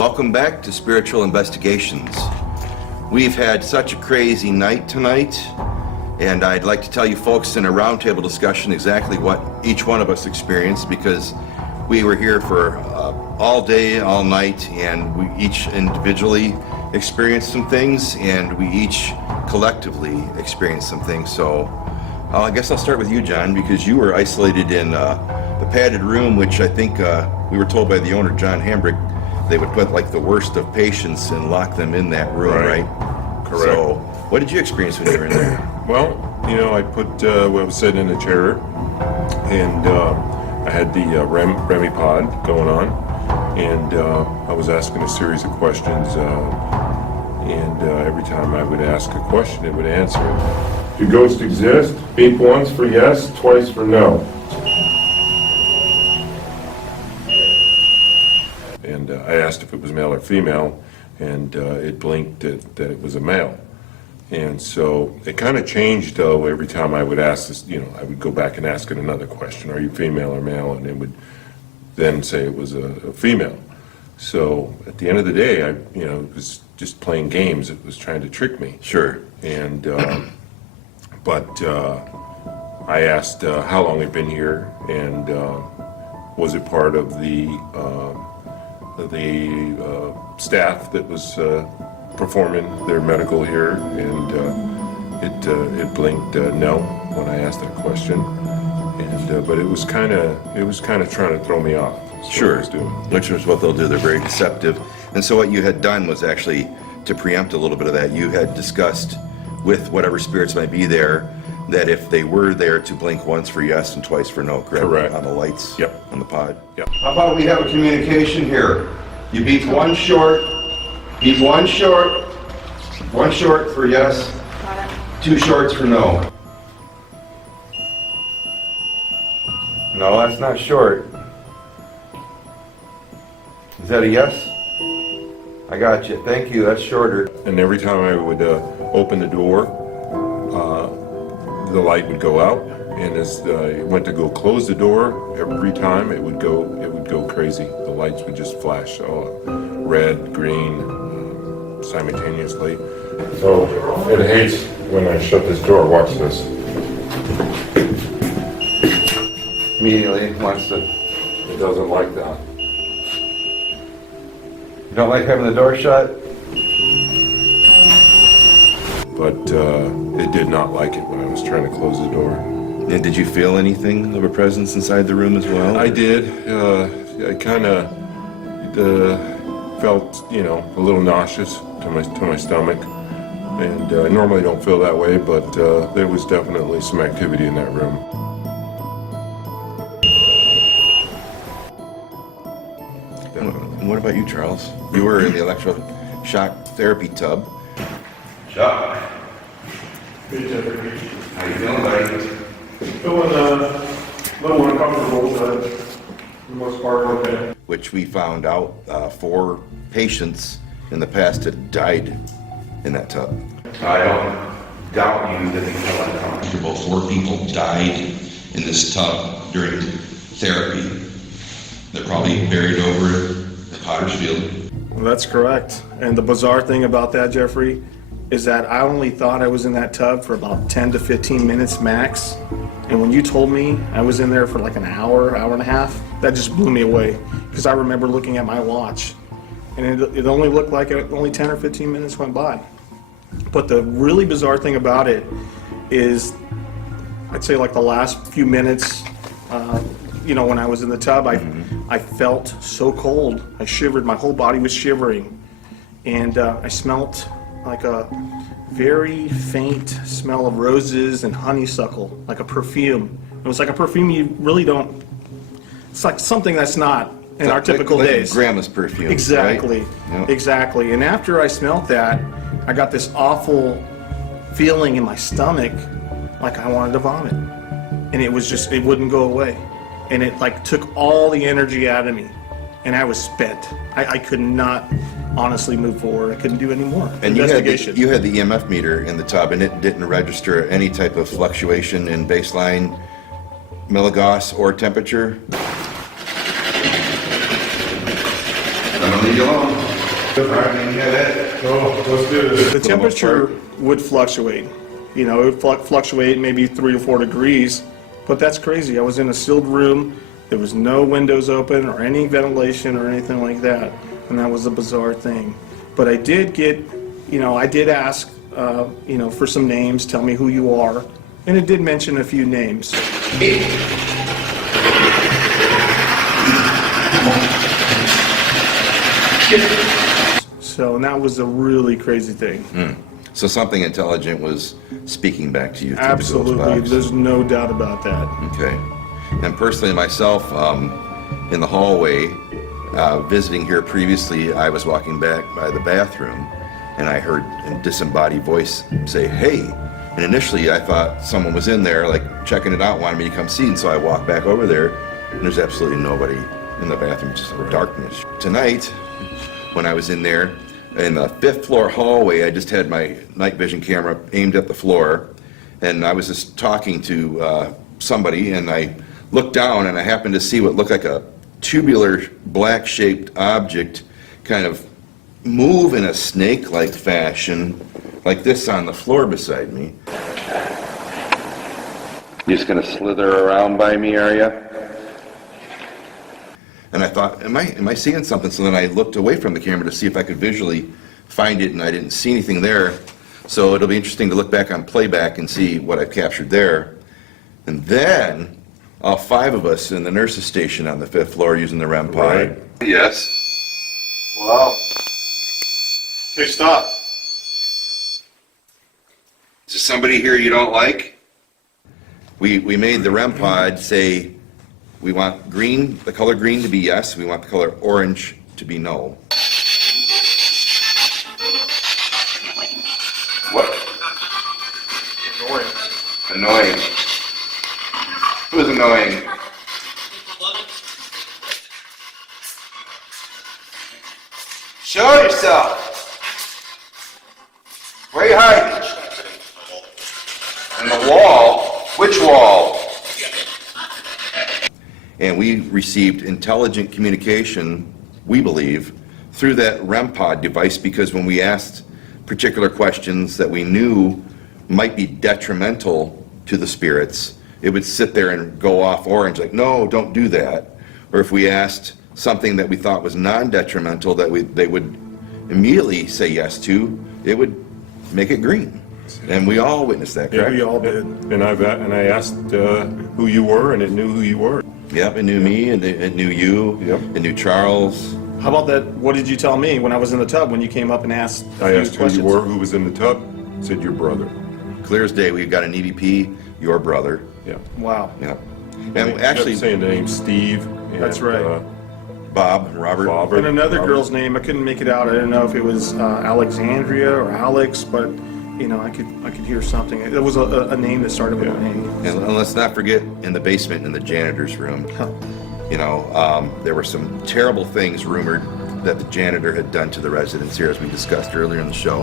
Welcome back to Spiritual Investigations. We've had such a crazy night tonight, and I'd like to tell you folks in a roundtable discussion exactly what each one of us experienced, because we were here for all day, all night, and we each individually experienced some things, and we each collectively experienced some things. So I guess I'll start with you, John, because you were isolated in the padded room, which I think we were told by the owner, John Hambrick, they would put like the worst of patients and lock them in that room, right? Correct. So what did you experience when you were in there? Well, I I was sitting in a chair, and I had the Remy pod going on, and I was asking a series of questions, and every time I would ask a question, it would answer it. Do ghosts exist? Beep once for yes, twice for no. And I asked if it was male or female, and it blinked that it was a male. And so it kind of changed, though, every time I would ask this, I would go back and ask it another question, are you female or male? And it would then say it was a female. So at the end of the day, it was just playing games. It was trying to trick me. Sure. And, but I asked how long it'd been here, and was it part of the staff that was performing their medical here, and it blinked no when I asked that question, and but it was kind of trying to throw me off. Sure, which is what they'll do. They're very deceptive. And so what you had done was actually to preempt a little bit of that. You had discussed with whatever spirits might be there that if they were there to blink once for yes and twice for no, correct? Correct. On the lights? Yep. On the pod? Yep. How about we have a communication here? You beep one short for yes, two shorts for no. No, that's not short. Is that a yes? I got you. Thank you. That's shorter. And every time I would open the door, the light would go out, and as I went to go close the door, every time it would go crazy. The lights would just flash, red, green, simultaneously. So it hates when I shut this door. Watch this. Immediately wants to. It doesn't like that. You don't like having the door shut? But it did not like it when I was trying to close the door. And did you feel anything of a presence inside the room as well? I did. I kind of felt, a little nauseous to my stomach, and I normally don't feel that way, but there was definitely some activity in that room. And what about you, Charles? You were in the electroshock therapy tub. Chuck. How you feeling, buddy? Feeling a little uncomfortable, but for the most part, okay. Which we found out 4 patients in the past had died in that tub. I don't doubt you that they felt uncomfortable. 4 people died in this tub during therapy. They're probably buried over at Potter's Field. Well, that's correct. And the bizarre thing about that, Jeffrey, is that I only thought I was in that tub for about 10 to 15 minutes max. And when you told me I was in there for like an hour and a half, that just blew me away. Because I remember looking at my watch, and it only looked like only 10 or 15 minutes went by. But the really bizarre thing about it is, I'd say like the last few minutes, when I was in the tub, I felt so cold. I shivered, my whole body was shivering. And I smelt like a very faint smell of roses and honeysuckle, like a perfume. It was like a perfume you really don't, it's like something that's not in our typical days. Grandma's perfume. Exactly, right? Yep. Exactly. And after I smelled that, I got this awful feeling in my stomach, like I wanted to vomit. And it wouldn't go away. And it like took all the energy out of me. And I was spent. I could not honestly move forward. I couldn't do any more. And you had the EMF meter in the tub, and it didn't register any type of fluctuation in baseline milligauss or temperature. I don't leave you alone. Let's do this. The temperature would fluctuate. You know, it would fluctuate maybe 3 or 4 degrees, but that's crazy. I was in a sealed room. There was no windows open or any ventilation or anything like that, and that was a bizarre thing. But I did get, I did ask, for some names, tell me who you are, and it did mention a few names. So, and that was a really crazy thing. So something intelligent was speaking back to you through the ghost Absolutely, box. there's no doubt about that. Okay. And personally myself, in the hallway, visiting here previously, I was walking back by the bathroom and I heard a disembodied voice say, "Hey." And initially I thought someone was in there, like checking it out, wanted me to come see. And so I walked back over there and there's absolutely nobody in the bathroom, just darkness. Tonight, when I was in there, in the 5th floor hallway, I just had my night vision camera aimed at the floor, and I was just talking to somebody, and I looked down, and I happened to see what looked like a tubular black-shaped object kind of move in a snake-like fashion, like this on the floor beside me. You just gonna slither around by me, are you? And I thought, am I seeing something? So then I looked away from the camera to see if I could visually find it, and I didn't see anything there. So it'll be interesting to look back on playback and see what I've captured there. And then, all 5 of us in the nurse's station on the 5th floor using the REM pod. Right. Yes. Wow. Okay, stop. Is there somebody here you don't like? We made the REM pod say, we want green, the color green to be yes, we want the color orange to be no. What? Annoying. Who's annoying? Show yourself! Where are you hiding? In the wall? Which wall? And we received intelligent communication, we believe, through that REM pod device, because when we asked particular questions that we knew might be detrimental to the spirits, it would sit there and go off orange, like, no, don't do that. Or if we asked something that we thought was non-detrimental that they would immediately say yes to, it would make it green. And we all witnessed that, Yeah, correct? we all did. And I asked who you were, and it knew who you were. Yep, it knew me, and it knew you, Yep. it knew Charles. How about that? What did you tell me when I was in the tub when you came up and asked I few asked who questions? you were, who was in the tub, said your brother. Clear as day, we've got an EVP, your brother. Yeah. Wow. Yeah. You And kept actually, saying the name Steve. And, That's right. Bob, Robert. Robert. And another Robert. girl's name, I couldn't make it out. I didn't know if it was Alexandria or Alex, but I could hear something. It was a name that started with Yeah. an A. And let's not forget, in the basement, in the janitor's room, there were some terrible things rumored that the janitor had done to the residents here, as we discussed earlier in the show.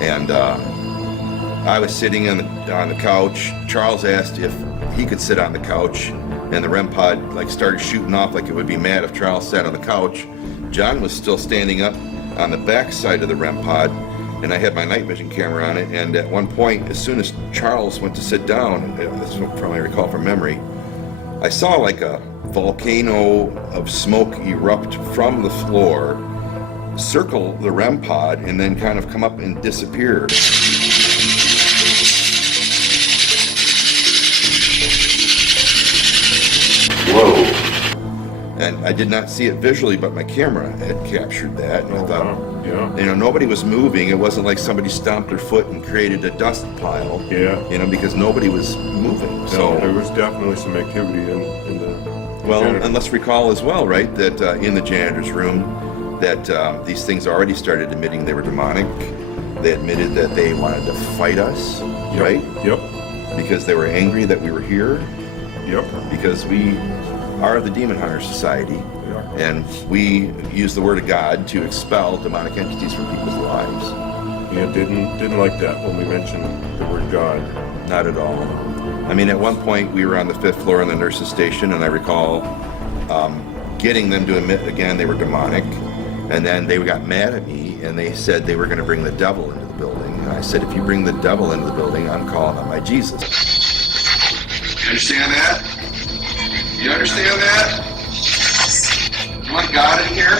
And I was sitting on the couch. Charles asked if he could sit on the couch, and the REM pod started shooting off like it would be mad if Charles sat on the couch. John was still standing up on the back side of the REM pod, and I had my night vision camera on it. And at one point, as soon as Charles went to sit down, that's from I recall from memory, I saw like a volcano of smoke erupt from the floor, circle the REM pod, and then kind of come up and disappear. Whoa. And I did not see it visually, but my camera had captured that. And I thought, Wow. Yeah. nobody was moving. It wasn't like somebody stomped their foot and created a dust pile. Yeah. Because nobody was moving. So there So, was definitely some activity in the. well, janitor. and let's recall as well, right, that in the janitor's room, that these things already started admitting they were demonic. They admitted that they wanted to fight us, right? Yep. Because they were angry that we were here. Yep. Because we are the Demon Hunter Society, We are. and we use the Word of God to expel demonic entities from people's lives. Yeah, didn't like that when we mentioned the word God. Not at all. I mean, at one point we were on the 5th floor in the nurse's station, and I recall getting them to admit again they were demonic, And then they got mad at me and they said they were going to bring the devil into the building. And I said, if you bring the devil into the building, I'm calling on my Jesus. You understand that? You understand that? You want God in here?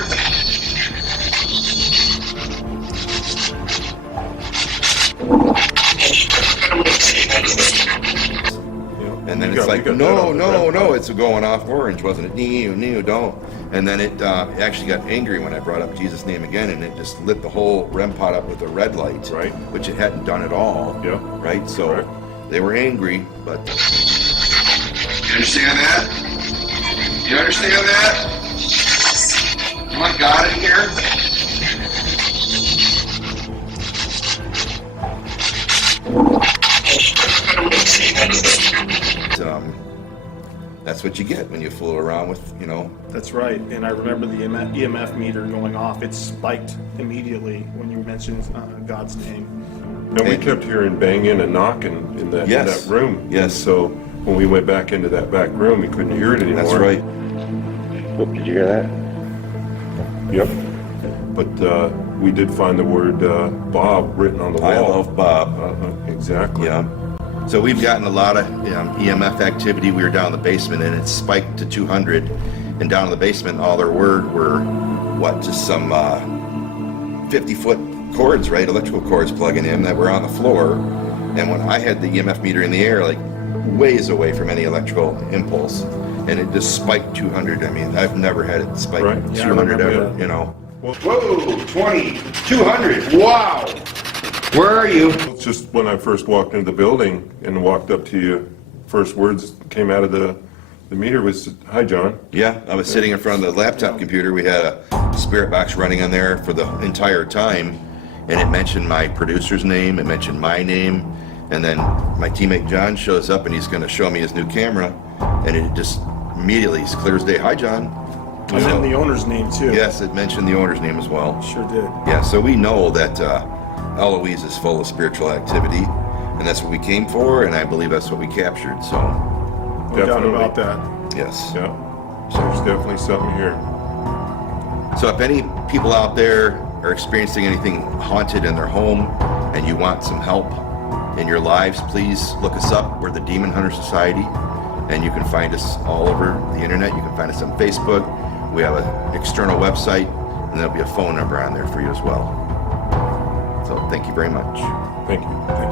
And then it's like, no, it's going off orange, wasn't it? No, don't. And then it actually got angry when I brought up Jesus' name again, and it just lit the whole REM pod up with a red light, Right. which it hadn't done at all. Yeah. Right? So Correct. they were angry, but... You understand that? You understand that? You want God in here? That's what you get when you fool around with, That's right. And I remember the EMF meter going off. It spiked immediately when you mentioned God's name. And we kept hearing banging and knocking in that room. Yes. So when we went back into that back room, we couldn't hear it anymore. That's right. Did you hear that? Yep. But we did find the word Bob written on the wall. I love Bob. Exactly. Yeah. So we've gotten a lot of EMF activity. We were down in the basement and it spiked to 200. And down in the basement, all there were just some 50-foot cords, right? Electrical cords plugging in that were on the floor. And when I had the EMF meter in the air, like ways away from any electrical impulse, and it just spiked 200. I mean, I've never had it spike Right. 200 Yeah, I ever, remember Whoa, 20, 200, wow! Where are you? It's just when I first walked into the building and walked up to you, first words came out of the meter was, "Hi, John." Yeah, I was sitting in front of the laptop computer. We had a spirit box running on there for the entire time, and it mentioned my producer's name, it mentioned my name, and then my teammate John shows up and he's going to show me his new camera, and it just immediately, it's clear as day, "Hi, John." And then the owner's name too. Yes, it mentioned the owner's name as well. Sure did. Yeah, so we know that Eloise is full of spiritual activity, and that's what we came for, and I believe that's what we captured, so No doubt Definitely. about that. yes. Yeah. So there's definitely something here. So if any people out there are experiencing anything haunted in their home and you want some help in your lives, please look us up. We're the Demon Hunter Society, and you can find us all over the internet. You can find us on Facebook. We have an external website, and there'll be a phone number on there for you as well. So thank you very much. Thank you. Thank you.